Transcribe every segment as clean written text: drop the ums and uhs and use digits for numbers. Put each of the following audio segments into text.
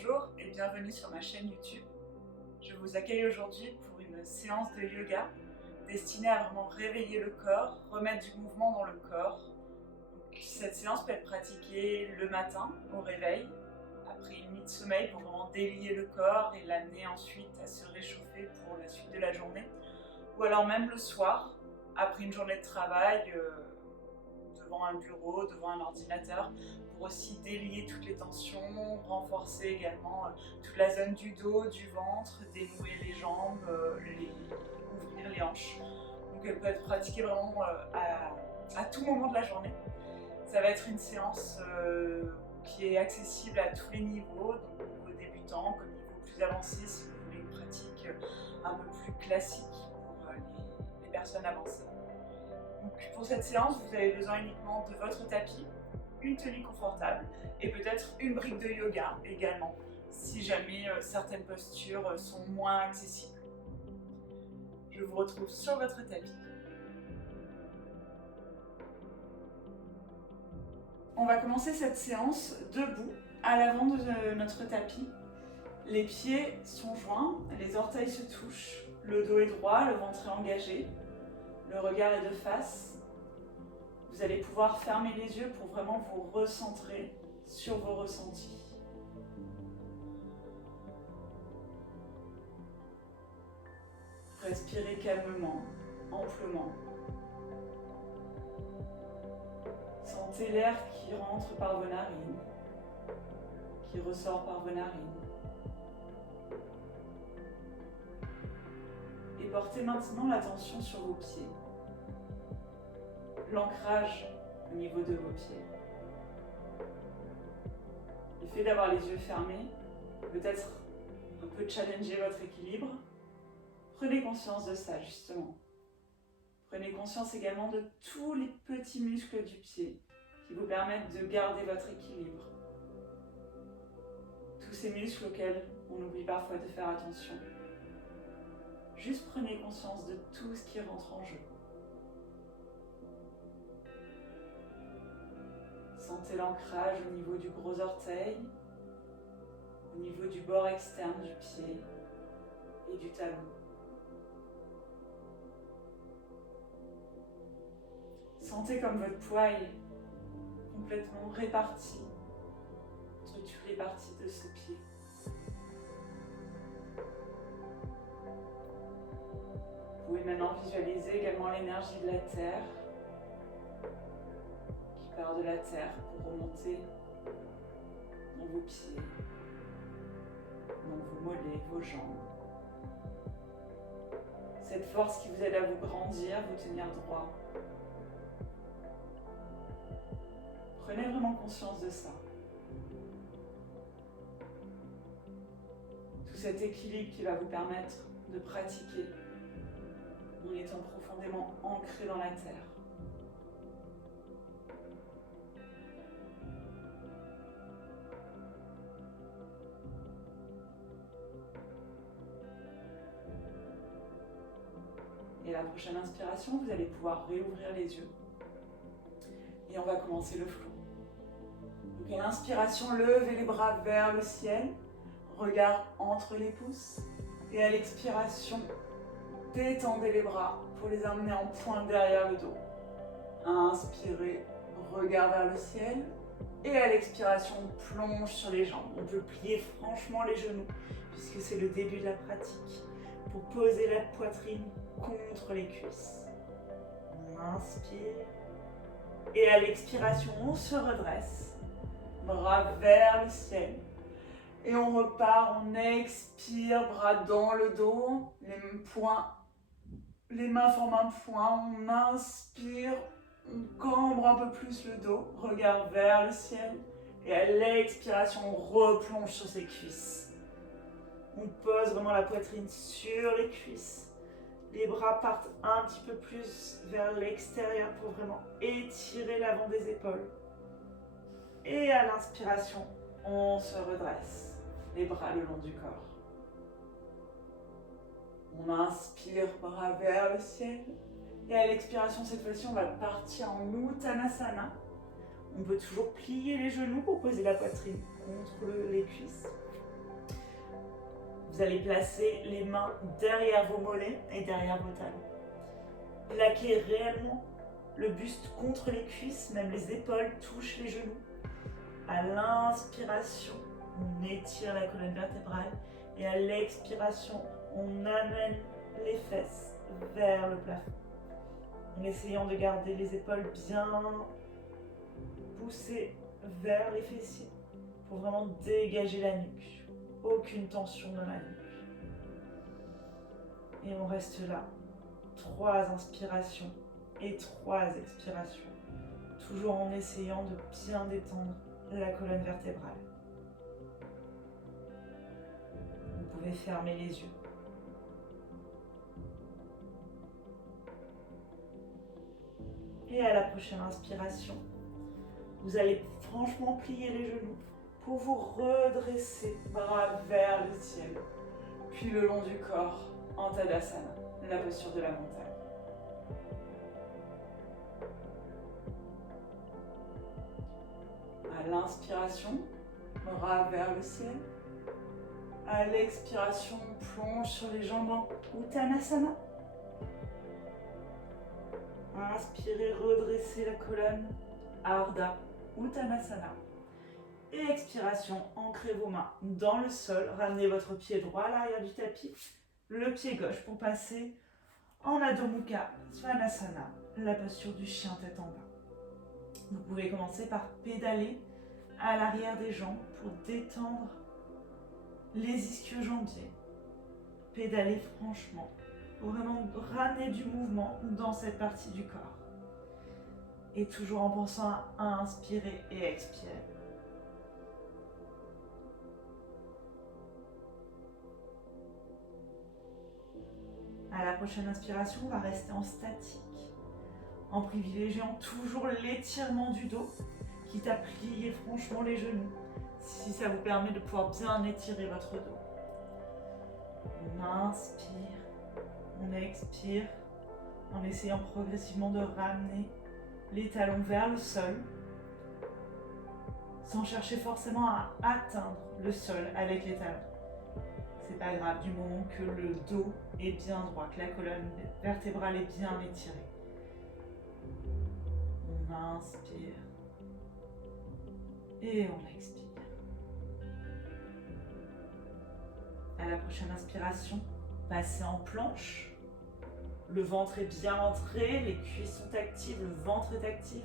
Bonjour et bienvenue sur ma chaîne YouTube. Je vous accueille aujourd'hui pour une séance de yoga destinée à vraiment réveiller le corps, remettre du mouvement dans le corps. Cette séance peut être pratiquée le matin au réveil, après une nuit de sommeil pour vraiment délier le corps et l'amener ensuite à se réchauffer pour la suite de la journée. Ou alors même le soir, après une journée de travail, devant un bureau, devant un ordinateur, pour aussi délier toutes les tensions, renforcer également toute la zone du dos, du ventre, dénouer les jambes, ouvrir les hanches. Donc elle peut être pratiquée vraiment à tout moment de la journée. Ça va être une séance qui est accessible à tous les niveaux, donc niveau débutant comme niveau plus avancé si vous voulez une pratique un peu plus classique pour les personnes avancées. Donc pour cette séance, vous avez besoin uniquement de votre tapis, une tenue confortable et peut-être une brique de yoga également, si jamais certaines postures sont moins accessibles. Je vous retrouve sur votre tapis. On va commencer cette séance debout, à l'avant de notre tapis. Les pieds sont joints, les orteils se touchent, le dos est droit, le ventre est engagé, le regard est de face. Vous allez pouvoir fermer les yeux pour vraiment vous recentrer sur vos ressentis. Respirez calmement, amplement. Sentez l'air qui rentre par vos narines, qui ressort par vos narines. Et portez maintenant l'attention sur vos pieds. L'ancrage au niveau de vos pieds. Le fait d'avoir les yeux fermés peut-être un peu challenger votre équilibre. Prenez conscience de ça justement. Prenez conscience également de tous les petits muscles du pied qui vous permettent de garder votre équilibre. Tous ces muscles auxquels on oublie parfois de faire attention. Juste prenez conscience de tout ce qui rentre en jeu. Sentez l'ancrage au niveau du gros orteil, au niveau du bord externe du pied et du talon. Sentez comme votre poids est complètement réparti entre toutes les parties de ce pied. Vous pouvez maintenant visualiser également l'énergie de la terre qui part de la terre pour remonter dans vos pieds, dans vos mollets, vos jambes. Cette force qui vous aide à vous grandir, vous tenir droit. Prenez vraiment conscience de ça. Tout cet équilibre qui va vous permettre de pratiquer en étant profondément ancré dans la terre. Et la prochaine inspiration, vous allez pouvoir réouvrir les yeux. Et on va commencer le flow. Donc à l'inspiration, levez les bras vers le ciel, regard entre les pouces. Et à l'expiration, détendez les bras pour les amener en pointe derrière le dos. Inspirez, regard vers le ciel. Et à l'expiration, plonge sur les jambes. On peut plier franchement les genoux puisque c'est le début de la pratique. Pour poser la poitrine contre les cuisses. On inspire. Et à l'expiration, on se redresse. Bras vers le ciel. Et on repart, on expire, bras dans le dos. Les mains forment un point. On inspire, on cambre un peu plus le dos. Regard vers le ciel. Et à l'expiration, on replonge sur ses cuisses. On pose vraiment la poitrine sur les cuisses. Les bras partent un petit peu plus vers l'extérieur pour vraiment étirer l'avant des épaules. Et à l'inspiration, on se redresse, les bras le long du corps. On inspire, bras vers le ciel. Et à l'expiration, cette fois-ci, on va partir en Uttanasana. On peut toujours plier les genoux pour poser la poitrine contre les cuisses. Vous allez placer les mains derrière vos mollets et derrière vos talons. Plaquez réellement le buste contre les cuisses, même les épaules touchent les genoux. À l'inspiration, on étire la colonne vertébrale et à l'expiration, on amène les fesses vers le plafond. En essayant de garder les épaules bien poussées vers les fessiers pour vraiment dégager la nuque. Aucune tension dans la nuque. Et on reste là. 3 inspirations et 3 expirations. Toujours en essayant de bien détendre la colonne vertébrale. Vous pouvez fermer les yeux. Et à la prochaine inspiration, vous allez franchement plier les genoux pour vous redresser, bras vers le ciel. Puis le long du corps, en Tadasana, la posture de la montagne. À l'inspiration, bras vers le ciel. À l'expiration, plonge sur les jambes en Uttanasana. Inspirez, redressez la colonne, Ardha Uttanasana. Et expiration, ancrez vos mains dans le sol, ramenez votre pied droit à l'arrière du tapis, le pied gauche pour passer en Adho Mukha Svanasana, la posture du chien tête en bas. Vous pouvez commencer par pédaler à l'arrière des jambes pour détendre les ischio-jambiers. Pédaler franchement pour vraiment ramener du mouvement dans cette partie du corps. Et toujours en pensant à inspirer et expirer. À la prochaine inspiration, on va rester en statique, en privilégiant toujours l'étirement du dos, quitte à plier franchement les genoux, si ça vous permet de pouvoir bien étirer votre dos. On inspire, on expire, en essayant progressivement de ramener les talons vers le sol, sans chercher forcément à atteindre le sol avec les talons. C'est pas grave du moment que le dos est bien droit, que la colonne vertébrale est bien étirée. On inspire et on expire. À la prochaine inspiration, passez en planche. Le ventre est bien rentré, les cuisses sont actives, le ventre est actif.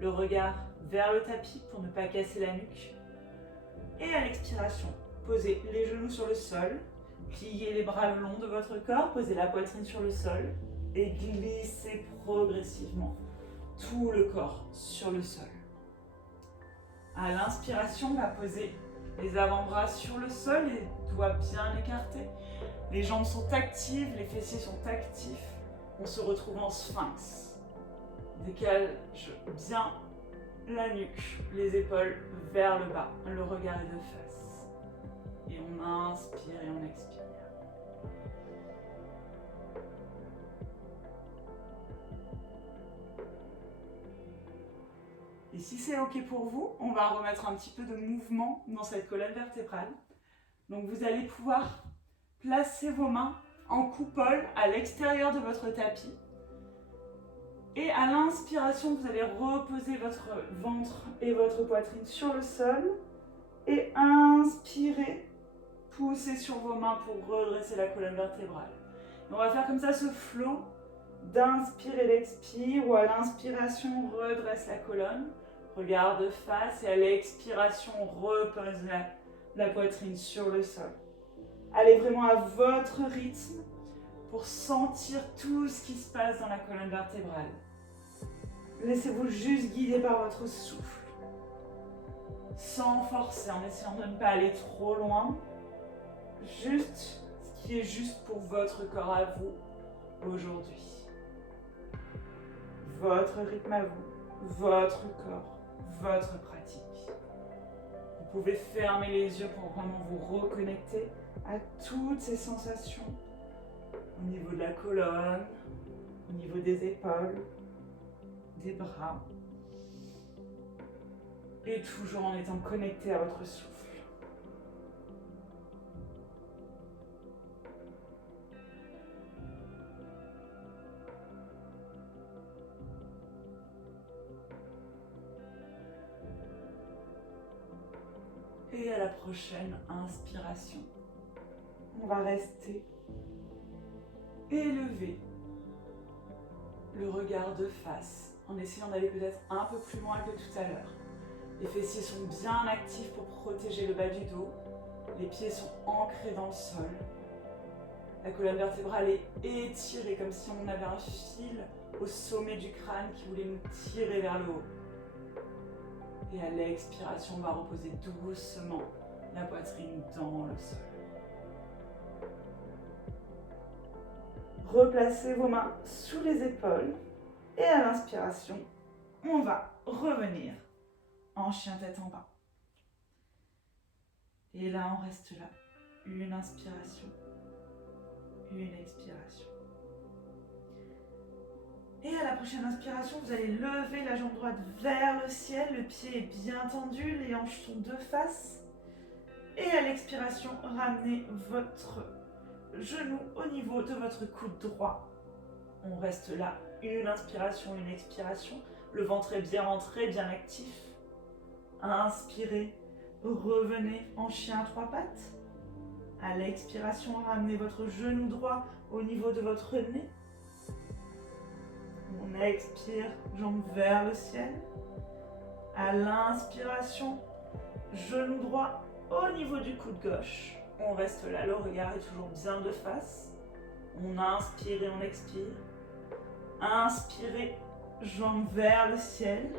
Le regard vers le tapis pour ne pas casser la nuque. Et à l'expiration, posez les genoux sur le sol, pliez les bras le long de votre corps, posez la poitrine sur le sol et glissez progressivement tout le corps sur le sol. À l'inspiration, on va poser les avant-bras sur le sol, les doigts bien écartés. Les jambes sont actives, les fessiers sont actifs. On se retrouve en sphinx. Décale bien la nuque, les épaules vers le bas, le regard est de face. Et on inspire et on expire. Et si c'est OK pour vous, on va remettre un petit peu de mouvement dans cette colonne vertébrale. Donc vous allez pouvoir placer vos mains en coupole à l'extérieur de votre tapis. Et à l'inspiration, vous allez reposer votre ventre et votre poitrine sur le sol. Et inspirez, poussez sur vos mains pour redresser la colonne vertébrale. Et on va faire comme ça ce flow d'inspire et d'expire, où à l'inspiration, on redresse la colonne, regard de face, et à l'expiration, on repose la poitrine sur le sol. Allez vraiment à votre rythme pour sentir tout ce qui se passe dans la colonne vertébrale. Laissez-vous juste guider par votre souffle, sans forcer, en essayant de ne pas aller trop loin. Juste ce qui est juste pour votre corps à vous aujourd'hui. Votre rythme à vous, votre corps, votre pratique. Vous pouvez fermer les yeux pour vraiment vous reconnecter à toutes ces sensations au niveau de la colonne, au niveau des épaules, des bras, et toujours en étant connecté à votre souffle. Et à la prochaine inspiration, on va rester élevé, le regard de face, en essayant d'aller peut-être un peu plus loin que tout à l'heure. Les fessiers sont bien actifs pour protéger le bas du dos. Les pieds sont ancrés dans le sol. La colonne vertébrale est étirée comme si on avait un fil au sommet du crâne qui voulait nous tirer vers le haut. Et à l'expiration, on va reposer doucement la poitrine dans le sol. Replacez vos mains sous les épaules et à l'inspiration, on va revenir en chien tête en bas. Et là, on reste là. Une inspiration, une expiration. Et à la prochaine inspiration, vous allez lever la jambe droite vers le ciel. Le pied est bien tendu, les hanches sont de face. Et à l'expiration, ramenez votre genou au niveau de votre coude droit. On reste là. Une inspiration, une expiration. Le ventre est bien rentré, bien actif. Inspirez, revenez en chien à trois pattes. À l'expiration, ramenez votre genou droit au niveau de votre nez. On expire, jambes vers le ciel. À l'inspiration, genou droit au niveau du coude gauche. On reste là, le regard est toujours bien de face. On inspire et on expire. Inspirez, jambes vers le ciel.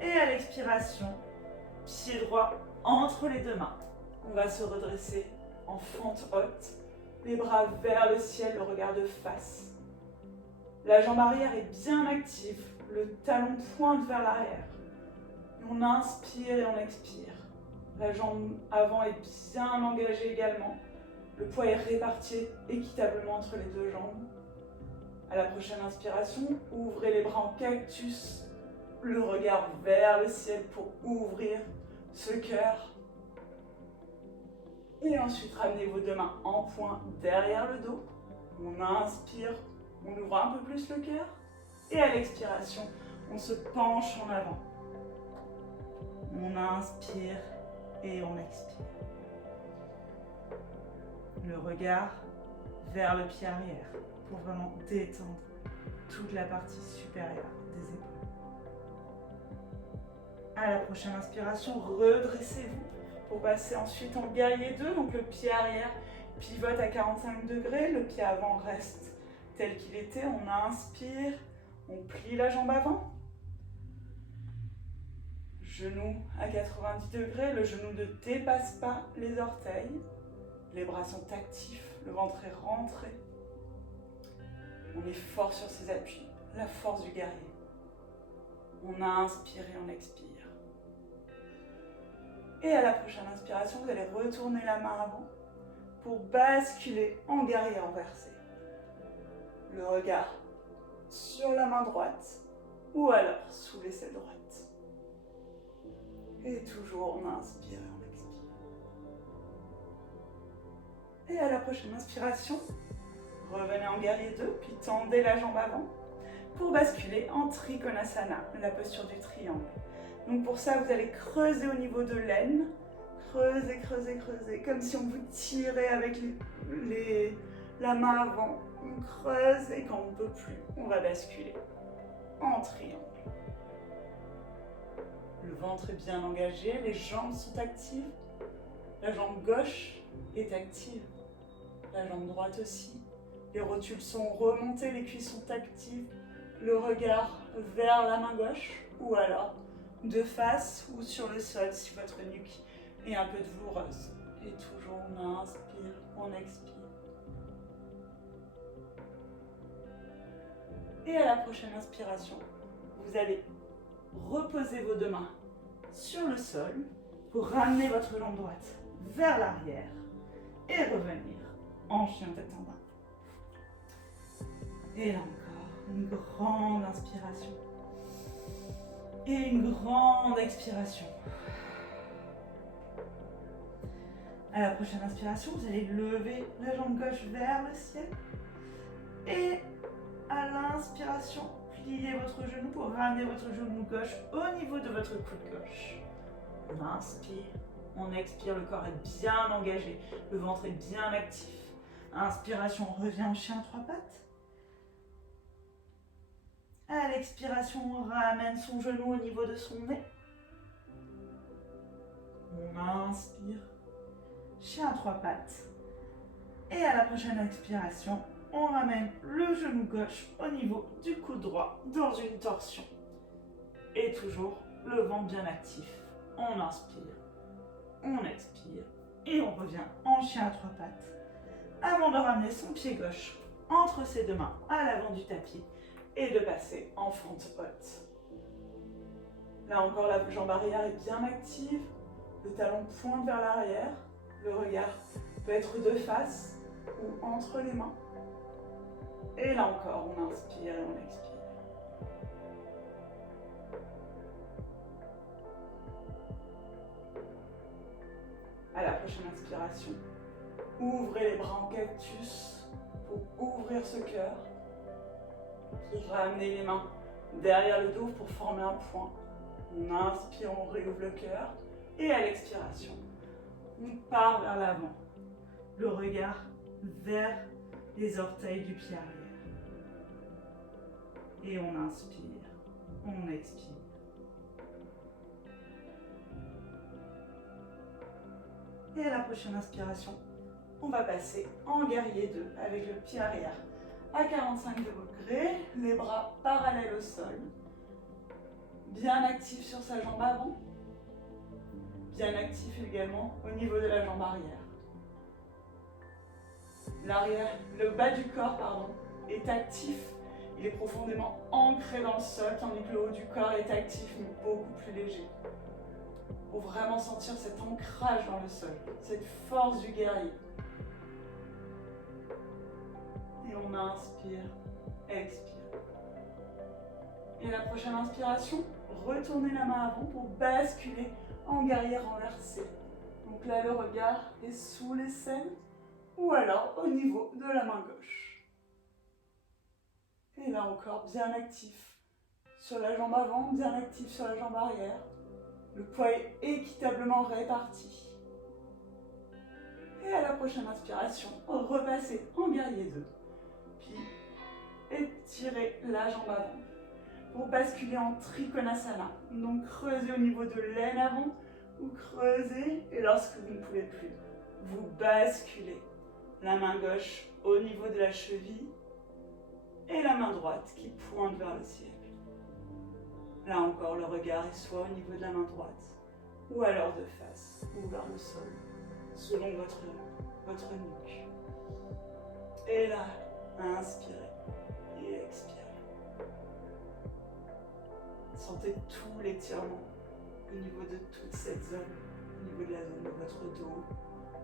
Et à l'expiration, pied droit entre les deux mains. On va se redresser en fente haute, les bras vers le ciel, le regard de face. La jambe arrière est bien active, le talon pointe vers l'arrière. On inspire et on expire. La jambe avant est bien engagée également. Le poids est réparti équitablement entre les deux jambes. À la prochaine inspiration, ouvrez les bras en cactus, le regard vers le ciel pour ouvrir ce cœur. Et ensuite, ramenez vos deux mains en poing derrière le dos. On inspire, on ouvre un peu plus le cœur. Et à l'expiration, on se penche en avant. On inspire et on expire. Le regard vers le pied arrière pour vraiment détendre toute la partie supérieure des épaules. À la prochaine inspiration, redressez-vous pour passer ensuite en guerrier 2. Donc le pied arrière pivote à 45 degrés, le pied avant reste tel qu'il était. On inspire, on plie la jambe avant. Genou à 90 degrés, le genou ne dépasse pas les orteils. Les bras sont actifs, le ventre est rentré. On est fort sur ses appuis, la force du guerrier. On inspire et on expire. Et à la prochaine inspiration, vous allez retourner la main avant pour basculer en guerrier renversé. Le regard sur la main droite ou alors sous l'aisselle droite. Et toujours on inspire et on expire. Et à la prochaine inspiration, revenez en guerrier 2, puis tendez la jambe avant pour basculer en Trikonasana, la posture du triangle. Donc pour ça, vous allez creuser au niveau de l'aine, creuser, creuser, creuser, comme si on vous tirait avec la main avant. On creuse et quand on ne peut plus, on va basculer en triangle. Le ventre est bien engagé, les jambes sont actives, la jambe gauche est active, la jambe droite aussi. Les rotules sont remontées, les cuisses sont actives, le regard vers la main gauche ou alors de face ou sur le sol si votre nuque est un peu douloureuse. Et toujours on inspire, on expire. Et à la prochaine inspiration, vous allez reposer vos deux mains sur le sol pour ramener votre jambe droite vers l'arrière et revenir en chien tête en bas. Et là encore, une grande inspiration et une grande expiration. À la prochaine inspiration, vous allez lever la jambe gauche vers le ciel et à l'inspiration, pliez votre genou pour ramener votre genou gauche au niveau de votre coude gauche. On inspire, On expire, le corps est bien engagé, le ventre est bien actif. Inspiration, on revient en chien à trois pattes. À l'expiration, on ramène son genou au niveau de son nez. On inspire, chien à trois pattes. Et à la prochaine expiration, on ramène le genou gauche au niveau du coude droit dans une torsion. Et toujours le ventre bien actif. On inspire, on expire et on revient en chien à trois pattes. Avant de ramener son pied gauche entre ses deux mains à l'avant du tapis et de passer en fente haute. Là encore, la jambe arrière est bien active. Le talon pointe vers l'arrière. Le regard peut être de face ou entre les mains. Et là encore, on inspire et on expire. À la prochaine inspiration, ouvrez les bras en cactus pour ouvrir ce cœur. Puis ramenez les mains derrière le dos pour former un point. On inspire, on réouvre le cœur. Et à l'expiration, on part vers l'avant. Le regard vers les orteils du pied arrière. Et on inspire, on expire. Et à la prochaine inspiration, on va passer en guerrier 2 avec le pied arrière à 45 degrés, les bras parallèles au sol. Bien actif sur sa jambe avant. Bien actif également au niveau de la jambe arrière. Le bas du corps, est actif. Il est profondément ancré dans le sol, tandis que le haut du corps est actif, mais beaucoup plus léger. Pour vraiment sentir cet ancrage dans le sol, cette force du guerrier. Et on inspire, expire. Et la prochaine inspiration, retournez la main avant pour basculer en guerrier renversé. Donc là, le regard est sous l'aisselle ou alors au niveau de la main gauche. Et là encore, bien actif sur la jambe avant, bien actif sur la jambe arrière. Le poids est équitablement réparti. Et à la prochaine inspiration, repassez en guerrier 2. Puis étirez la jambe avant pour basculer en Trikonasana. Donc creusez au niveau de l'aine avant ou creusez et lorsque vous ne pouvez plus, vous basculez. La main gauche au niveau de la cheville et la main droite qui pointe vers le ciel. Là encore, le regard est soit au niveau de la main droite ou alors de face ou vers le sol, selon votre nuque. Et là, inspirez et expirez. Sentez tout l'étirement au niveau de toute cette zone, au niveau de la zone de votre dos,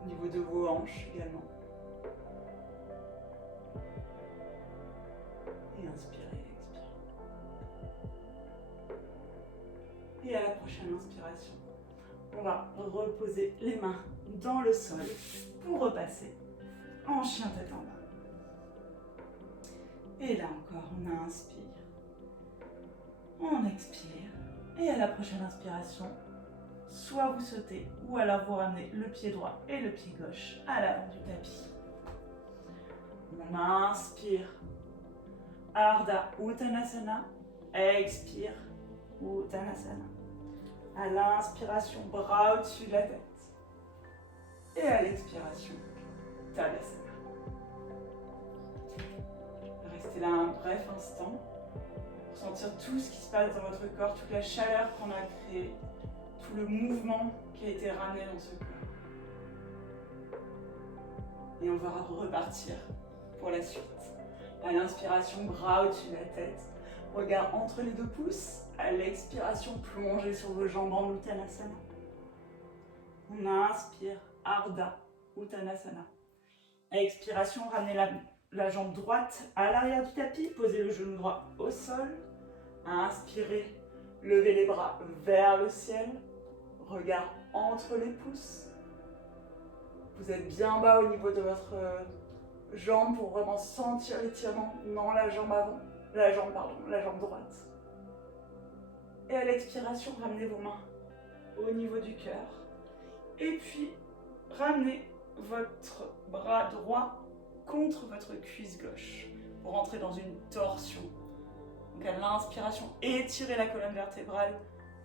au niveau de vos hanches également. Et inspirez, expirez. Et à la prochaine inspiration, on va reposer les mains dans le sol pour repasser en chien tête en bas. Et là encore, on inspire, on expire. Et à la prochaine inspiration, soit vous sautez ou alors vous ramenez le pied droit et le pied gauche à l'avant du tapis. On inspire, Ardha Uttanasana, expire, Uttanasana. À l'inspiration, bras au-dessus de la tête. Et à l'expiration, Tadasana. Restez là un bref instant pour sentir tout ce qui se passe dans votre corps, toute la chaleur qu'on a créée, tout le mouvement qui a été ramené dans ce corps. Et on va repartir pour la suite. À l'inspiration, bras au-dessus de la tête, regard entre les deux pouces. À l'expiration, plongez sur vos jambes en Uttanasana. On inspire, Ardha Uttanasana. À expiration, ramenez la jambe droite à l'arrière du tapis, posez le genou droit au sol. Inspirez, levez les bras vers le ciel, regard entre les pouces. Vous êtes bien bas au niveau de votre jambe pour vraiment sentir l'étirement dans la jambe avant, la jambe droite. Et à l'expiration, ramenez vos mains au niveau du cœur Et puis, ramenez votre bras droit contre votre cuisse gauche pour rentrer dans une torsion. Donc à l'inspiration, étirez la colonne vertébrale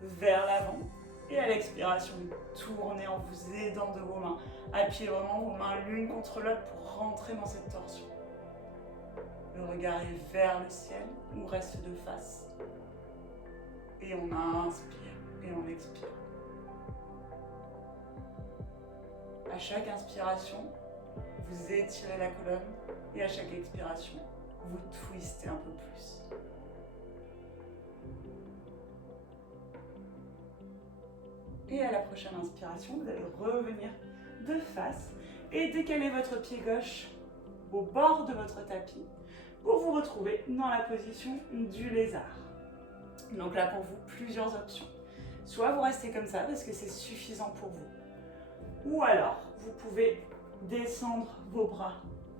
vers l'avant. Et à l'expiration, tournez en vous aidant de vos mains. Appuyez vraiment vos mains l'une contre l'autre pour rentrer dans cette torsion. Le regard est vers le ciel ou reste de face. Et on inspire et on expire. À chaque inspiration, vous étirez la colonne et à chaque expiration, vous twistez un peu plus. Et à la prochaine inspiration, vous allez revenir de face et décaler votre pied gauche au bord de votre tapis pour vous retrouver dans la position du lézard. Donc là pour vous, plusieurs options. Soit vous restez comme ça parce que c'est suffisant pour vous. Ou alors, vous pouvez descendre vos bras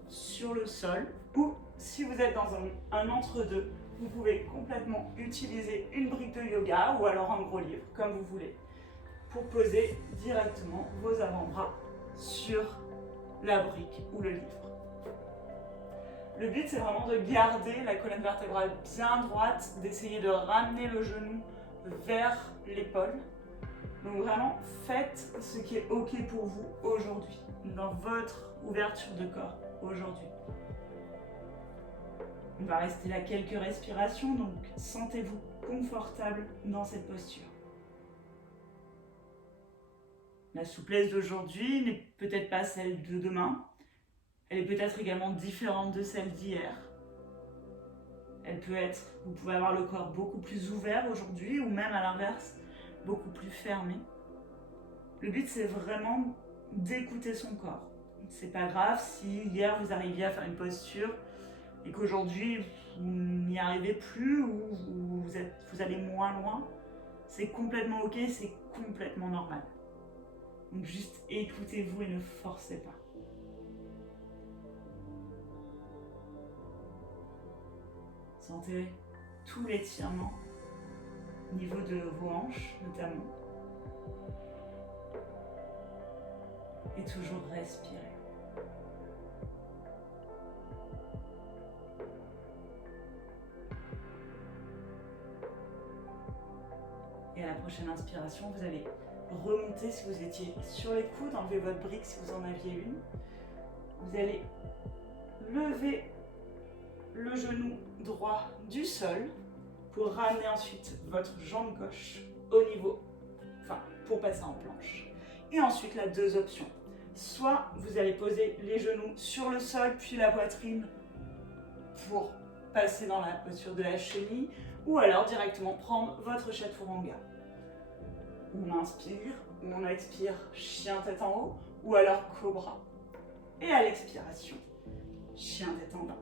sur le sol. Ou si vous êtes dans un entre-deux, vous pouvez complètement utiliser une brique de yoga ou alors un gros livre, comme vous voulez, pour poser directement vos avant-bras sur la brique ou le livre. Le but, c'est vraiment de garder la colonne vertébrale bien droite, d'essayer de ramener le genou vers l'épaule. Donc vraiment, faites ce qui est OK pour vous aujourd'hui, dans votre ouverture de corps aujourd'hui. On va rester là quelques respirations, donc sentez-vous confortable dans cette posture. La souplesse d'aujourd'hui n'est peut-être pas celle de demain. Elle est peut-être également différente de celle d'hier. Elle peut être, vous pouvez avoir le corps beaucoup plus ouvert aujourd'hui ou même à l'inverse, beaucoup plus fermé. Le but, c'est vraiment d'écouter son corps. C'est pas grave si hier vous arriviez à faire une posture et qu'aujourd'hui vous n'y arrivez plus ou vous allez moins loin. C'est complètement OK, c'est complètement normal. Donc juste écoutez-vous et ne forcez pas. Sentez tout l'étirement au niveau de vos hanches notamment. Et toujours respirer. Et à la prochaine inspiration, vous allez remonter si vous étiez sur les coudes, enlevez votre brique si vous en aviez une. Vous allez lever le genou droit du sol pour ramener ensuite votre jambe gauche au niveau, pour passer en planche. Et ensuite, là, deux options. Soit vous allez poser les genoux sur le sol, puis la poitrine pour passer dans la posture de la chenille, ou alors directement prendre votre chaturanga. On inspire, on expire, chien tête en haut, ou alors cobra. Et à l'expiration, chien tête en bas.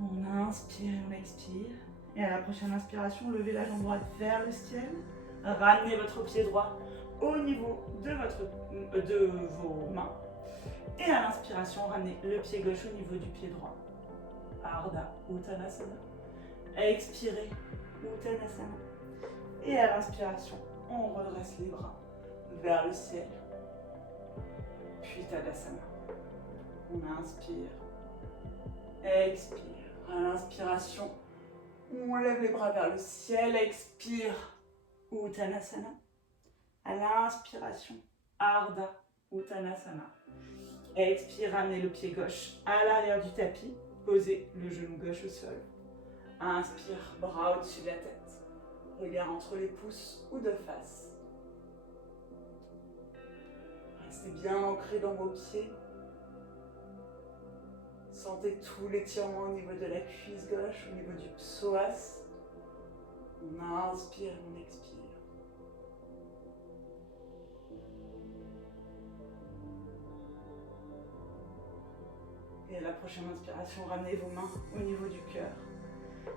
On inspire et on expire. Et à la prochaine inspiration, levez la jambe droite vers le ciel. Ramenez votre pied droit au niveau de vos mains. Et à l'inspiration, ramenez le pied gauche au niveau du pied droit. Ardha Uttanasana. Expirez, Uttanasana. Et à l'inspiration, on redresse les bras vers le ciel. Puis Tadasana. On inspire. Expire. À l'inspiration, on lève les bras vers le ciel. Expire, Uttanasana. À l'inspiration, Ardha Uttanasana. Expire, ramenez le pied gauche à l'arrière du tapis. Posez le genou gauche au sol. Inspire, bras au-dessus de la tête. Regard entre les pouces ou de face. Restez bien ancré dans vos pieds. Sentez tout l'étirement au niveau de la cuisse gauche, au niveau du psoas. On inspire, on expire. Et à la prochaine inspiration, ramenez vos mains au niveau du cœur.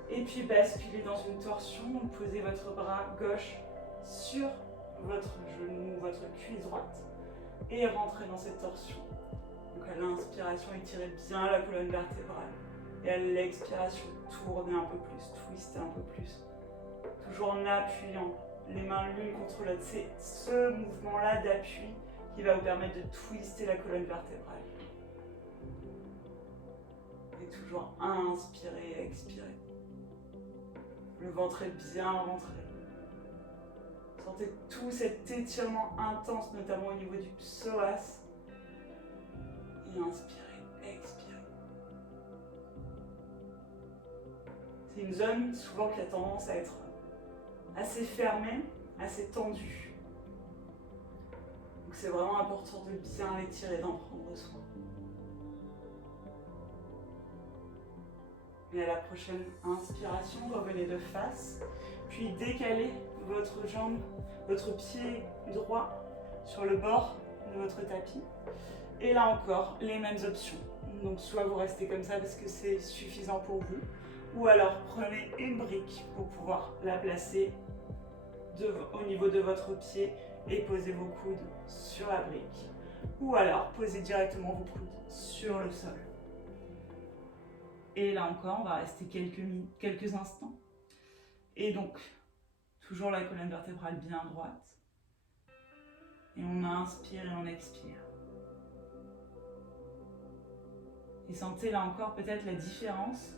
Et puis basculez dans une torsion, donc posez votre bras gauche sur votre genou, votre cuisse droite et rentrez dans cette torsion. Donc à l'inspiration, étirez bien la colonne vertébrale et à l'expiration, tournez un peu plus, twistez un peu plus. Toujours en appuyant les mains l'une contre l'autre. C'est ce mouvement-là d'appui qui va vous permettre de twister la colonne vertébrale. Et toujours inspirer et expirer. Le ventre est bien rentré. Sentez tout cet étirement intense, notamment au niveau du psoas. Et inspirez, expirez. C'est une zone souvent qui a tendance à être assez fermée, assez tendue. Donc c'est vraiment important de bien l'étirer, d'en prendre soin. Et à la prochaine inspiration, revenez de face, puis décalez votre jambe, votre pied droit sur le bord de votre tapis. Et là encore, les mêmes options. Donc soit vous restez comme ça parce que c'est suffisant pour vous, ou alors prenez une brique pour pouvoir la placer au niveau de votre pied et posez vos coudes sur la brique. Ou alors posez directement vos coudes sur le sol. Et là encore, on va rester quelques instants. Et donc, toujours la colonne vertébrale bien droite. Et on inspire et on expire. Et sentez là encore peut-être la différence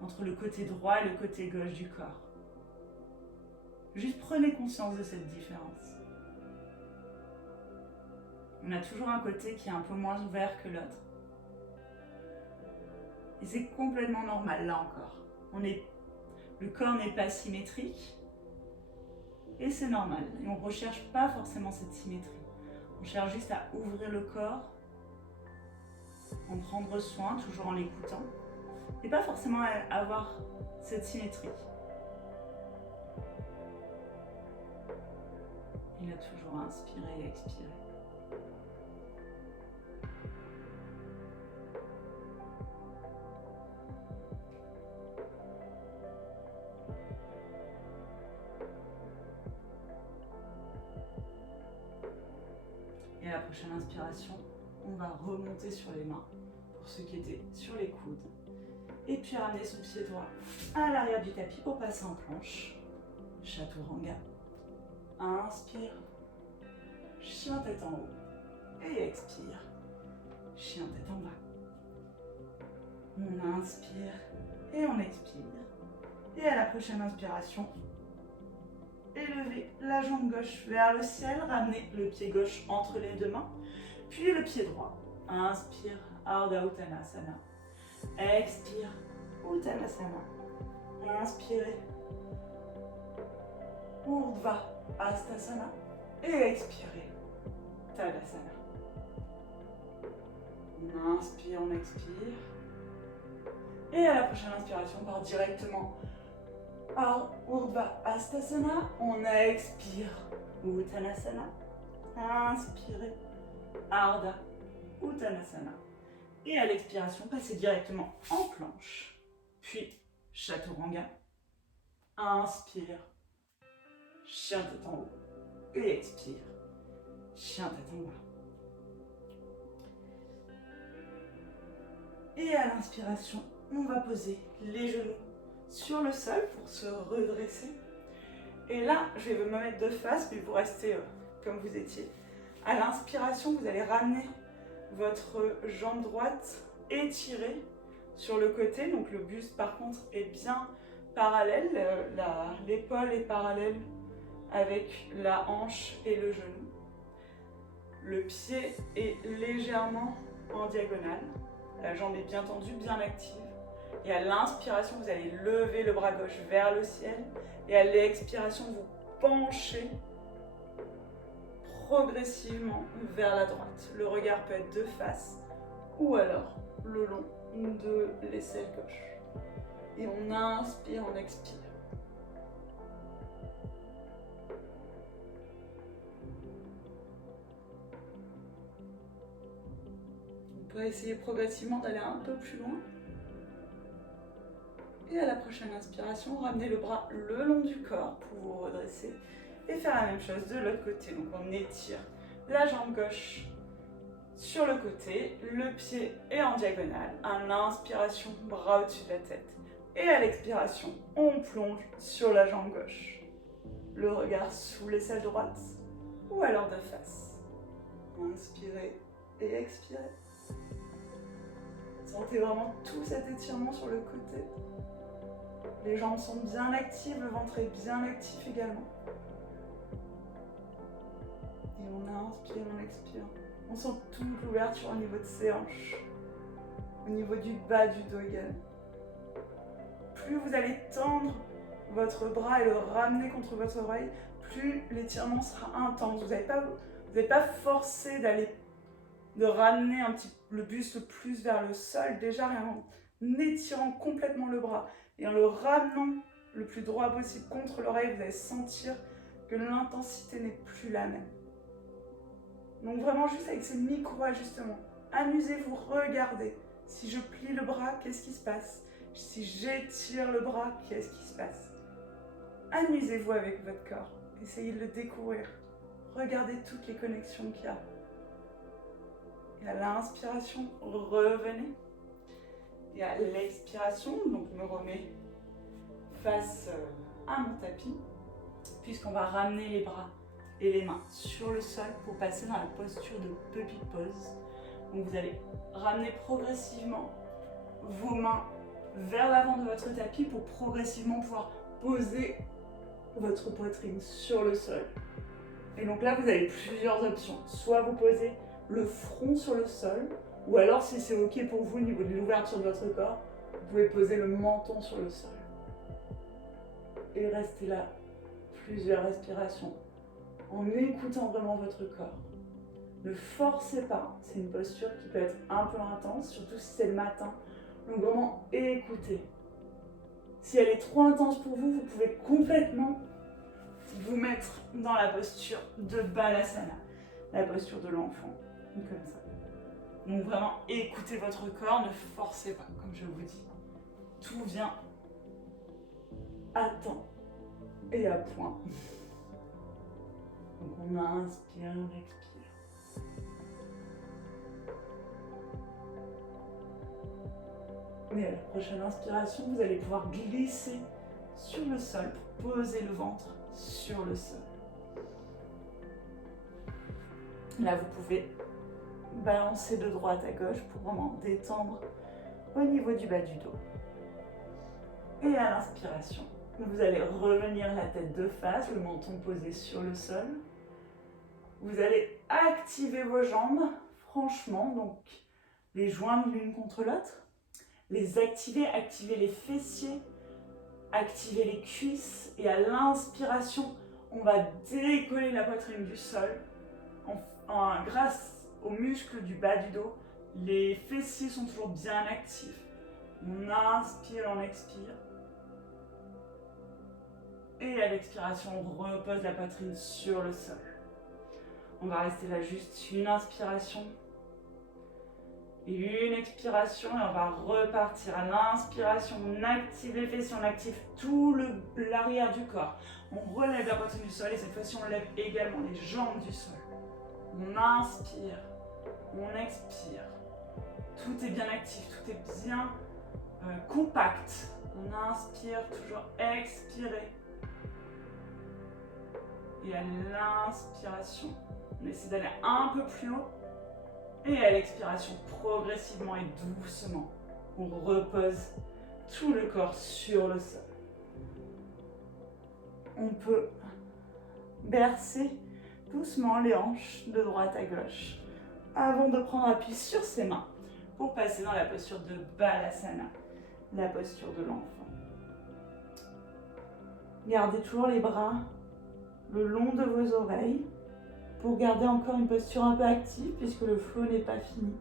entre le côté droit et le côté gauche du corps. Juste prenez conscience de cette différence. On a toujours un côté qui est un peu moins ouvert que l'autre. Et c'est complètement normal, là encore. Le corps n'est pas symétrique. Et c'est normal. Et on ne recherche pas forcément cette symétrie. On cherche juste à ouvrir le corps, en prendre soin, toujours en l'écoutant. Et pas forcément à avoir cette symétrie. Il a toujours inspiré et expiré. Et à la prochaine inspiration, on va remonter sur les mains, pour ceux qui étaient sur les coudes. Et puis ramener son pied droit à l'arrière du tapis pour passer en planche. Chaturanga. Inspire. Chien tête en haut. Et expire. Chien tête en bas. On inspire et on expire. Et à la prochaine inspiration, élevez la jambe gauche vers le ciel. Ramenez le pied gauche entre les deux mains. Puis le pied droit. Inspire. Ardha Uttanasana. Expire, Uttanasana. Inspirez, Urdhva Hastasana. Et expirez, Tadasana. On inspire, on expire. Et à la prochaine inspiration, on part directement à Urdhva Hastasana. On expire, Uttanasana. Inspirez, Ardha Uttanasana. Et à l'expiration, passez directement en planche. Puis, Chaturanga. Inspire. Chien tête en haut. Et expire. Chien tête en bas. Et à l'inspiration, on va poser les genoux sur le sol pour se redresser. Et là, je vais me mettre de face, puis vous restez comme vous étiez. À l'inspiration, vous allez ramener votre jambe droite étirée sur le côté, donc le buste par contre est bien parallèle, l'épaule est parallèle avec la hanche et le genou. Le pied est légèrement en diagonale, la jambe est bien tendue, bien active. Et à l'inspiration, vous allez lever le bras gauche vers le ciel et à l'expiration, vous penchez progressivement vers la droite. Le regard peut être de face ou alors le long de l'aisselle gauche. Et on inspire, on expire. On peut essayer progressivement d'aller un peu plus loin. Et à la prochaine inspiration, ramenez le bras le long du corps pour vous redresser. Et faire la même chose de l'autre côté. Donc on étire la jambe gauche sur le côté, le pied est en diagonale. À l'inspiration, bras au-dessus de la tête. Et à l'expiration, on plonge sur la jambe gauche. le regard sous l'aisselle droite ou alors de face. Inspirez et expirez. Sentez vraiment tout cet étirement sur le côté. Les jambes sont bien actives, le ventre est bien actif également. Et on inspire, on expire. On sent toute l'ouverture au niveau de ses hanches, au niveau du bas du dos également. Plus vous allez tendre votre bras et le ramener contre votre oreille, plus l'étirement sera intense. Vous n'allez pas forcer de ramener le buste plus vers le sol, déjà en étirant complètement le bras et en le ramenant le plus droit possible contre l'oreille, vous allez sentir que l'intensité n'est plus la même. Donc vraiment juste avec ces micro-ajustements, amusez-vous, regardez. Si je plie le bras, qu'est-ce qui se passe? Si j'étire le bras, qu'est-ce qui se passe? Amusez-vous avec votre corps, essayez de le découvrir. Regardez toutes les connexions qu'il y a. Et à l'inspiration, revenez. Et à l'expiration, donc je me remets face à mon tapis, puisqu'on va ramener les bras et les mains sur le sol pour passer dans la posture de puppy pose. Donc vous allez ramener progressivement vos mains vers l'avant de votre tapis pour progressivement pouvoir poser votre poitrine sur le sol. Et donc là, vous avez plusieurs options. Soit vous posez le front sur le sol, ou alors si c'est ok pour vous au niveau de l'ouverture de votre corps, vous pouvez poser le menton sur le sol. Et restez là plusieurs respirations en écoutant vraiment votre corps. Ne forcez pas, c'est une posture qui peut être un peu intense, surtout si c'est le matin. Donc vraiment écoutez. Si elle est trop intense pour vous, vous pouvez complètement vous mettre dans la posture de Balasana, la posture de l'enfant, comme ça. Donc vraiment écoutez votre corps, ne forcez pas, comme je vous dis. Tout vient à temps et à point. Donc on inspire, on expire. Et à la prochaine inspiration, vous allez pouvoir glisser sur le sol pour poser le ventre sur le sol. Là, vous pouvez balancer de droite à gauche pour vraiment détendre au niveau du bas du dos. Et à l'inspiration, vous allez revenir la tête de face, le menton posé sur le sol. Vous allez activer vos jambes, franchement, donc les joindre l'une contre l'autre. Les activer, activer les fessiers, activer les cuisses. Et à l'inspiration, on va décoller la poitrine du sol. Grâce aux muscles du bas du dos, les fessiers sont toujours bien actifs. On inspire, on expire. Et à l'expiration, on repose la poitrine sur le sol. On va rester là juste une inspiration. Et une expiration et on va repartir. À l'inspiration, on active les fessiers, on active tout l'arrière du corps. On relève la poitrine du sol et cette fois-ci, on lève également les jambes du sol. On inspire, on expire. Tout est bien actif, tout est bien compact. On inspire, toujours expirer. Et à l'inspiration, on essaie d'aller un peu plus haut. Et à l'expiration, progressivement et doucement, on repose tout le corps sur le sol. On peut bercer doucement les hanches de droite à gauche avant de prendre appui sur ses mains pour passer dans la posture de Balasana, la posture de l'enfant. Gardez toujours les bras le long de vos oreilles pour garder encore une posture un peu active puisque le flow n'est pas fini.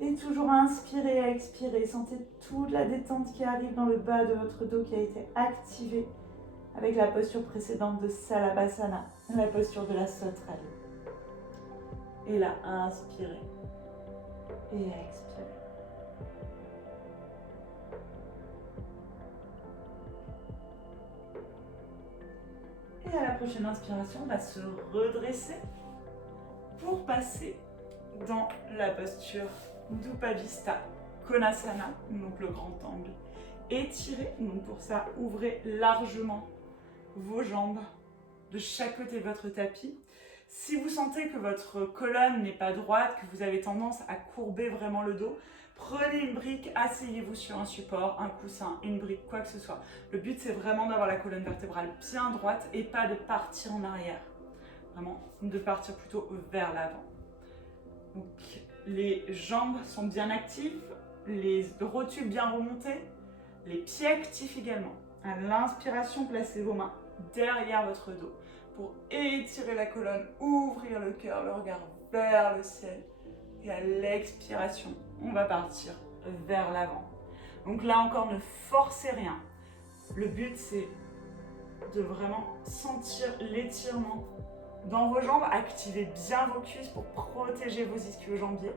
Et toujours inspirer et expirer. Sentez toute la détente qui arrive dans le bas de votre dos qui a été activée avec la posture précédente de Salabhasana, la posture de la sauterelle. Et là, inspirez et expirez. Et à la prochaine inspiration, on va se redresser pour passer dans la posture d'Upavista Konasana, donc le grand angle étiré. Donc pour ça, ouvrez largement vos jambes de chaque côté de votre tapis. Si vous sentez que votre colonne n'est pas droite, que vous avez tendance à courber vraiment le dos, prenez une brique, asseyez-vous sur un support, un coussin, une brique, quoi que ce soit. Le but, c'est vraiment d'avoir la colonne vertébrale bien droite et pas de partir en arrière. Vraiment, de partir plutôt vers l'avant. Donc, les jambes sont bien actives, les rotules bien remontées, les pieds actifs également. À l'inspiration, placez vos mains derrière votre dos pour étirer la colonne, ouvrir le cœur, le regard vers le ciel. Et à l'expiration, on va partir vers l'avant. Donc là encore, ne forcez rien. Le but, c'est de vraiment sentir l'étirement dans vos jambes. Activez bien vos cuisses pour protéger vos ischio-jambiers.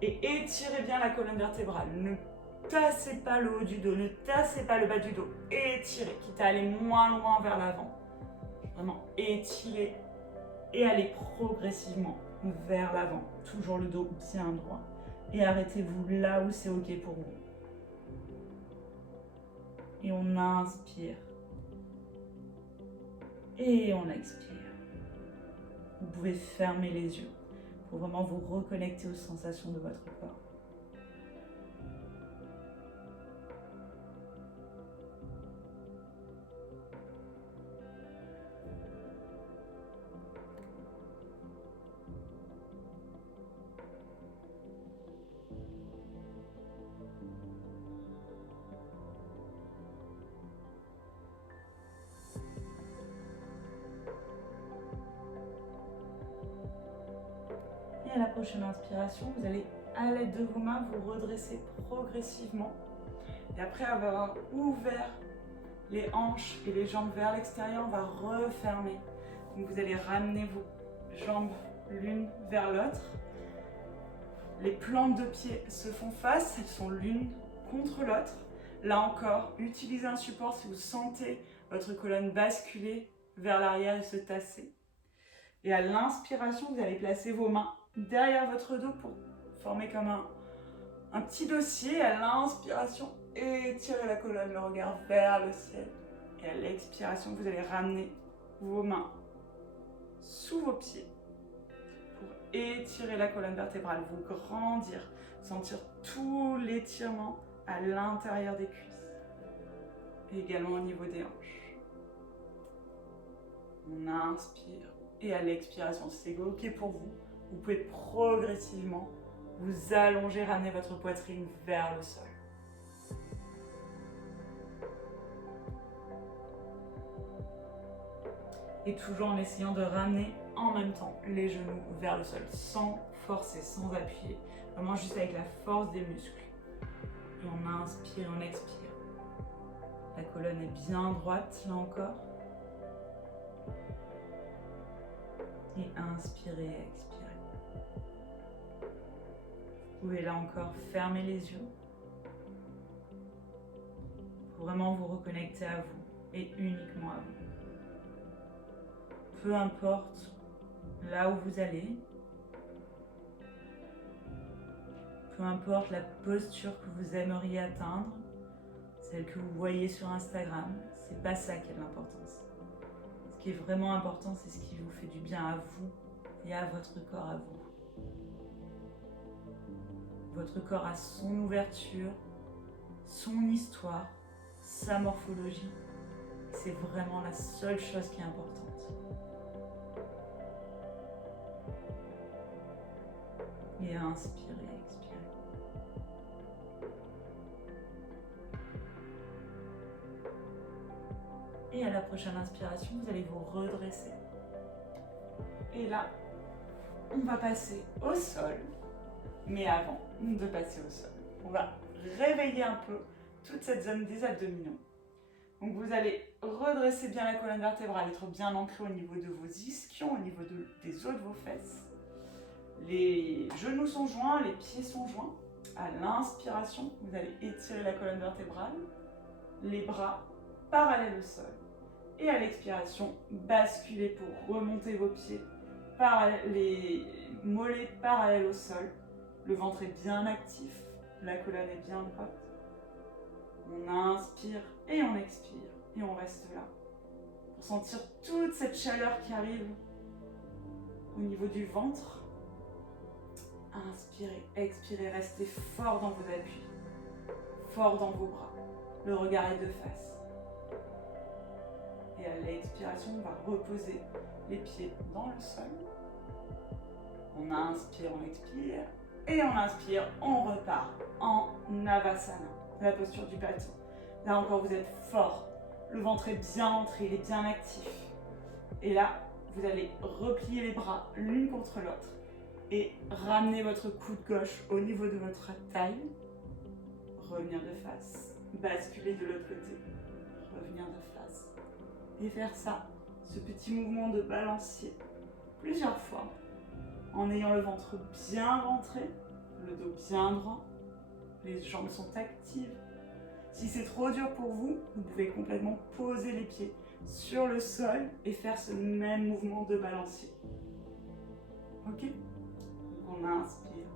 Et étirez bien la colonne vertébrale. Ne tassez pas le haut du dos, ne tassez pas le bas du dos. Étirez, quitte à aller moins loin vers l'avant. Vraiment, étirez et allez progressivement vers l'avant. Toujours le dos bien droit. Et arrêtez-vous là où c'est OK pour vous. Et on inspire. Et on expire. Vous pouvez fermer les yeux pour vraiment vous reconnecter aux sensations de votre corps. À la prochaine inspiration, vous allez, à l'aide de vos mains, vous redresser progressivement. Et après avoir ouvert les hanches et les jambes vers l'extérieur, on va refermer. Donc vous allez ramener vos jambes l'une vers l'autre. Les plantes de pied se font face, elles sont l'une contre l'autre. Là encore, utilisez un support si vous sentez votre colonne basculer vers l'arrière et se tasser. Et à l'inspiration, vous allez placer vos mains derrière votre dos pour former comme un petit dossier. À l'inspiration, étirez la colonne, le regard vers le ciel. Et à l'expiration, vous allez ramener vos mains sous vos pieds pour étirer la colonne vertébrale, vous grandir, sentir tout l'étirement à l'intérieur des cuisses et également au niveau des hanches. On inspire et à l'expiration, si c'est OK pour vous, vous pouvez progressivement vous allonger, ramener votre poitrine vers le sol. Et toujours en essayant de ramener en même temps les genoux vers le sol, sans forcer, sans appuyer. Vraiment juste avec la force des muscles. Et on inspire, on expire. La colonne est bien droite, là encore. Et inspirez, expirez. Vous pouvez là encore fermer les yeux pour vraiment vous reconnecter à vous et uniquement à vous. Peu importe là où vous allez, peu importe la posture que vous aimeriez atteindre, celle que vous voyez sur Instagram, c'est pas ça qui a de l'importance. Ce qui est vraiment important, c'est ce qui vous fait du bien à vous et à votre corps à vous. Votre corps a son ouverture, son histoire, sa morphologie. C'est vraiment la seule chose qui est importante. Et inspirez, expirez. Et à la prochaine inspiration, vous allez vous redresser. Et là, on va passer au sol. Mais avant de passer au sol, on va réveiller un peu toute cette zone des abdominaux. Donc vous allez redresser bien la colonne vertébrale, être bien ancré au niveau de vos ischions, au niveau des os de vos fesses. Les genoux sont joints, les pieds sont joints. À l'inspiration, vous allez étirer la colonne vertébrale, les bras parallèles au sol. Et à l'expiration, basculez pour remonter vos pieds, les mollets parallèles au sol. Le ventre est bien actif, la colonne est bien droite. On inspire et on expire. Et on reste là pour sentir toute cette chaleur qui arrive au niveau du ventre. Inspirez, expirez, restez fort dans vos appuis, fort dans vos bras. Le regard est de face. Et à l'expiration, on va reposer les pieds dans le sol. On inspire, on expire. Et on inspire, on repart en Navasana, la posture du bâton. Là encore, vous êtes fort. Le ventre est bien rentré, il est bien actif. Et là, vous allez replier les bras l'une contre l'autre et ramener votre coude gauche au niveau de votre taille. Revenir de face, basculer de l'autre côté, revenir de face. Et faire ça, ce petit mouvement de balancier, plusieurs fois, en ayant le ventre bien rentré, le dos bien droit, les jambes sont actives. Si c'est trop dur pour vous, vous pouvez complètement poser les pieds sur le sol et faire ce même mouvement de balancier. Ok? On inspire,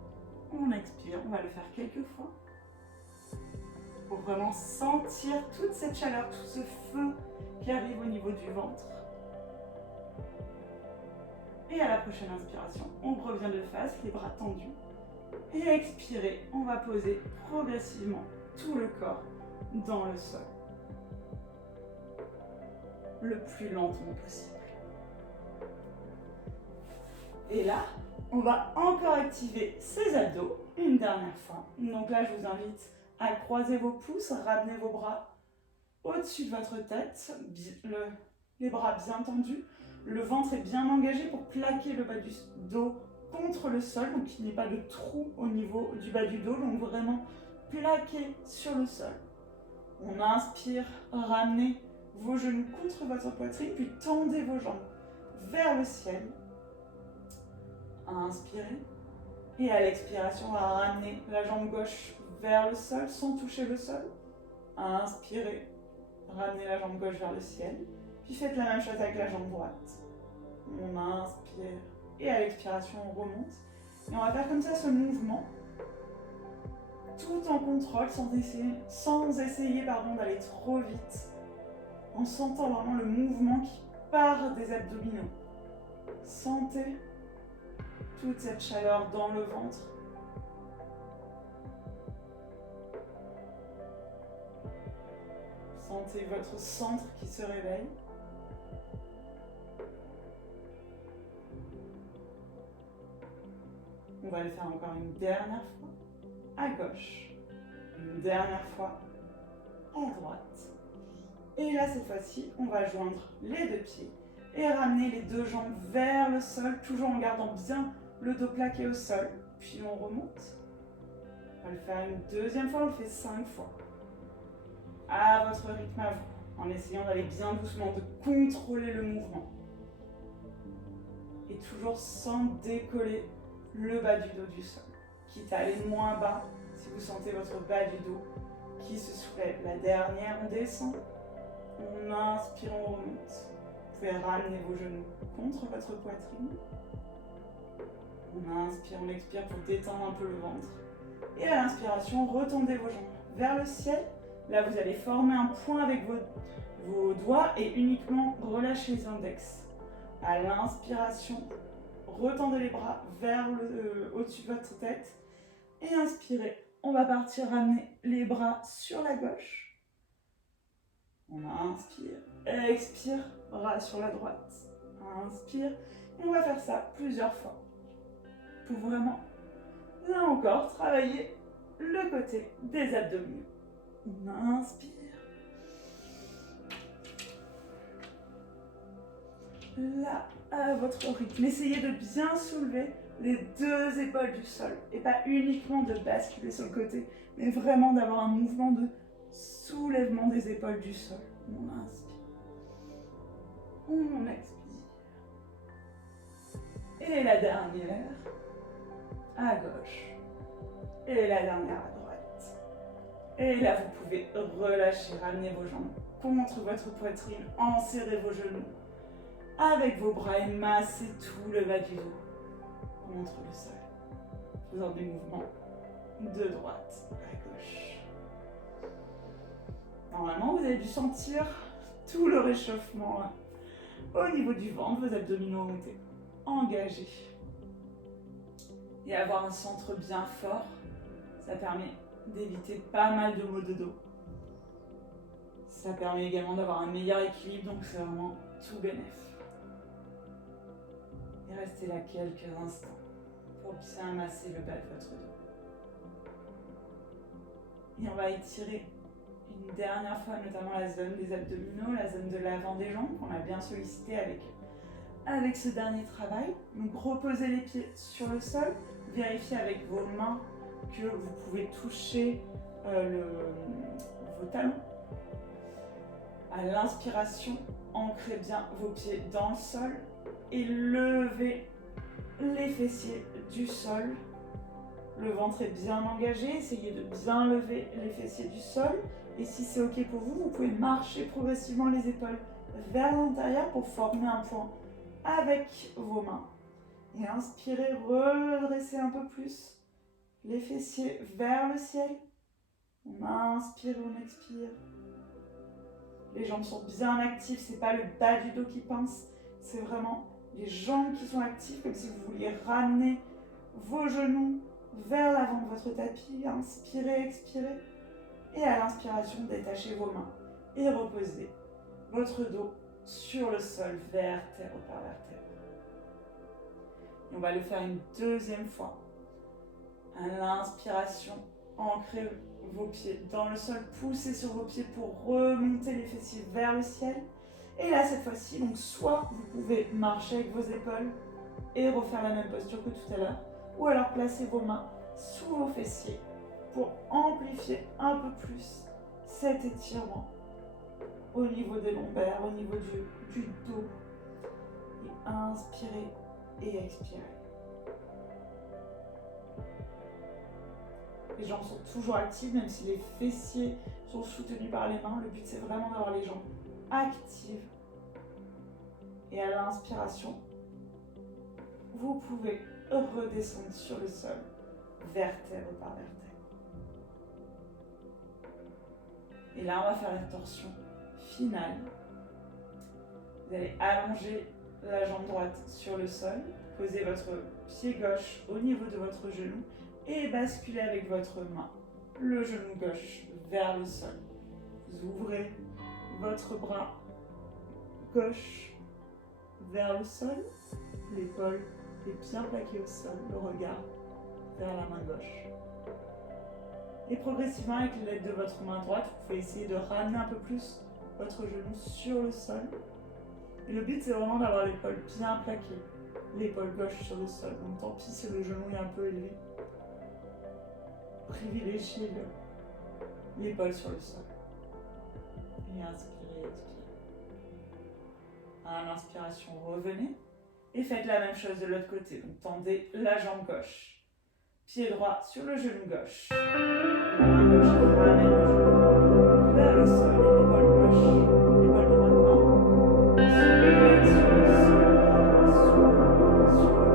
on expire, on va le faire quelques fois pour vraiment sentir toute cette chaleur, tout ce feu qui arrive au niveau du ventre. Et à la prochaine inspiration, on revient de face, les bras tendus. Et expirez, on va poser progressivement tout le corps dans le sol. Le plus lentement possible. Et là, on va encore activer ces abdos une dernière fois. Donc là, je vous invite à croiser vos pouces, ramener vos bras au-dessus de votre tête, les bras bien tendus. Le ventre est bien engagé pour plaquer le bas du dos contre le sol, donc qu'il n'y ait pas de trou au niveau du bas du dos, donc vraiment plaqué sur le sol. On inspire, ramenez vos genoux contre votre poitrine, puis tendez vos jambes vers le ciel. Inspirez. Et à l'expiration, on va ramener la jambe gauche vers le sol sans toucher le sol. Inspirez. Ramenez la jambe gauche vers le ciel. Puis faites la même chose avec la jambe droite. On inspire. Et à l'expiration, on remonte. Et on va faire comme ça ce mouvement, tout en contrôle, sans essayer d'aller trop vite, en sentant vraiment le mouvement qui part des abdominaux. Sentez toute cette chaleur dans le ventre. Sentez votre centre qui se réveille. On va le faire encore une dernière fois à gauche, une dernière fois à droite. Et là, cette fois-ci, on va joindre les deux pieds et ramener les deux jambes vers le sol, toujours en gardant bien le dos plaqué au sol. Puis on remonte. On va le faire une deuxième fois, on le fait 5 fois. À votre rythme à vous, en essayant d'aller bien doucement, de contrôler le mouvement. Et toujours sans décoller le bas du dos du sol. Quitte à aller moins bas, si vous sentez votre bas du dos qui se soulève. La dernière, on descend. On inspire, on remonte. Vous pouvez ramener vos genoux contre votre poitrine. On inspire, on expire pour détendre un peu le ventre. Et à l'inspiration, retendez vos jambes vers le ciel. Là, vous allez former un point avec vos doigts et uniquement relâcher les index. À l'inspiration, retendez les bras vers au-dessus de votre tête. Et inspirez. On va partir ramener les bras sur la gauche. On inspire, expire, bras sur la droite. Inspire. Et on va faire ça plusieurs fois. Pour vraiment, là encore, travailler le côté des abdominaux. On inspire. Là, à votre rythme, essayez de bien soulever les deux épaules du sol. Et pas uniquement de basculer sur le côté, mais vraiment d'avoir un mouvement de soulèvement des épaules du sol. On inspire. On expire. Et la dernière, à gauche. Et la dernière à droite. Et là, vous pouvez relâcher, ramener vos jambes contre votre poitrine, enserrer vos genoux avec vos bras et masser tout le bas du dos contre le sol. Faisant des mouvements de droite à gauche. Normalement, vous avez dû sentir tout le réchauffement Au niveau du ventre, vos abdominaux ont été engagés. Et avoir un centre bien fort, ça permet d'éviter pas mal de maux de dos. Ça permet également d'avoir un meilleur équilibre, donc c'est vraiment tout bénef. Et restez là quelques instants pour bien masser le bas de votre dos. Et on va étirer une dernière fois notamment la zone des abdominaux, la zone de l'avant des jambes qu'on a bien sollicité avec ce dernier travail. Donc reposez les pieds sur le sol, vérifiez avec vos mains que vous pouvez toucher vos talons. À l'inspiration, ancrez bien vos pieds dans le sol et levez les fessiers du sol. Le ventre est bien engagé, essayez de bien lever les fessiers du sol. Et si c'est ok pour vous, vous pouvez marcher progressivement les épaules vers l'intérieur pour former un point avec vos mains. Et inspirez, redressez un peu plus les fessiers vers le ciel. On inspire, on expire. Les jambes sont bien actives, c'est pas le bas du dos qui pince, c'est vraiment les jambes qui sont actives, comme si vous vouliez ramener vos genoux vers l'avant de votre tapis. Inspirez, expirez. Et à l'inspiration, détachez vos mains et reposez votre dos sur le sol, vertèbre par vertèbre. Et on va le faire une deuxième fois. À l'inspiration, ancrez vos pieds dans le sol, poussez sur vos pieds pour remonter les fessiers vers le ciel. Et là, cette fois-ci, donc soit vous pouvez marcher avec vos épaules et refaire la même posture que tout à l'heure, ou alors placez vos mains sous vos fessiers pour amplifier un peu plus cet étirement au niveau des lombaires, au niveau du dos. Et inspirez et expirez. Les jambes sont toujours actives, même si les fessiers sont soutenus par les mains. Le but, c'est vraiment d'avoir les jambes actives. Et à l'inspiration, vous pouvez redescendre sur le sol, vertèbre par vertèbre. Et là, on va faire la torsion finale. Vous allez allonger la jambe droite sur le sol, posez votre pied gauche au niveau de votre genou et basculez avec votre main le genou gauche vers le sol. Vous ouvrez votre bras gauche vers le sol, l'épaule est bien plaquée au sol, le regard vers la main gauche. Et progressivement, avec l'aide de votre main droite, vous pouvez essayer de ramener un peu plus votre genou sur le sol. Et le but, c'est vraiment d'avoir l'épaule bien plaquée, l'épaule gauche sur le sol. Donc tant pis si le genou est un peu élevé. Privilégiez l'épaule sur le sol. Et inspirez, expirez. À l'inspiration, revenez. Et faites la même chose de l'autre côté. Donc tendez la jambe gauche. Pied droit sur le genou gauche. La main gauche ramène le genou vers le sol et l'épaule gauche, l'épaule droite, soulevez sur le sol, bras droit s'ouvre sur le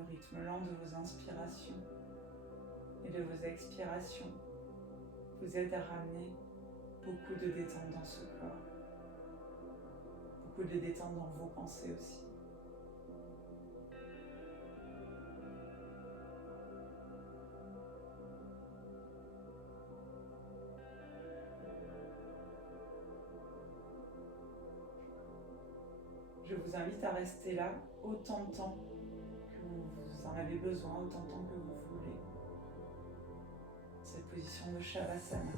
le rythme lent de vos inspirations et de vos expirations vous aide à ramener beaucoup de détente dans ce corps, beaucoup de détente dans vos pensées aussi. Je vous invite à rester là autant de temps que vous en avez besoin, autant de temps que vous voulez. Cette position de Shavasana.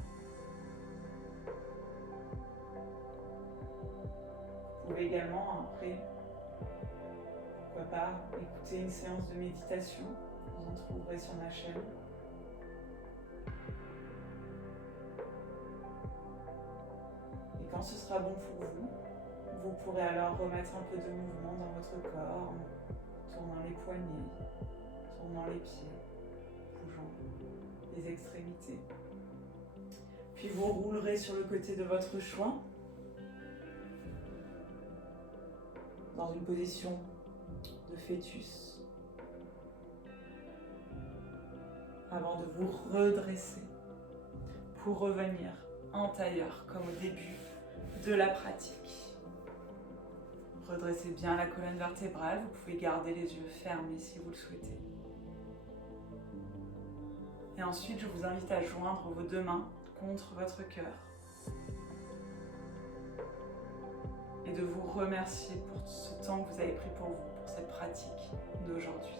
Vous pouvez également, après, pourquoi pas, écouter une séance de méditation. Vous en trouverez sur ma chaîne. Et quand ce sera bon pour vous, vous pourrez alors remettre un peu de mouvement dans votre corps, en tournant les poignets, tournant les pieds, bougeant les extrémités. Puis vous roulerez sur le côté de votre choix, dans une position de fœtus, avant de vous redresser pour revenir en tailleur comme au début de la pratique. Redressez bien la colonne vertébrale, vous pouvez garder les yeux fermés si vous le souhaitez. Et ensuite, je vous invite à joindre vos deux mains contre votre cœur et de vous remercier pour ce temps que vous avez pris pour vous, pour cette pratique d'aujourd'hui.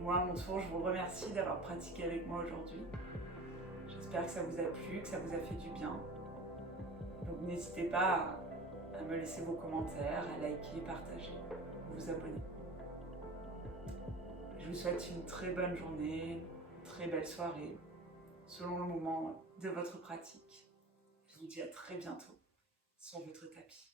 Moi, à mon tour, je vous remercie d'avoir pratiqué avec moi aujourd'hui. J'espère que ça vous a plu, que ça vous a fait du bien. Donc n'hésitez pas à me laisser vos commentaires, à liker, partager, vous abonner. Je vous souhaite une très bonne journée, une très belle soirée, selon le moment de votre pratique. Je vous dis à très bientôt sur votre tapis.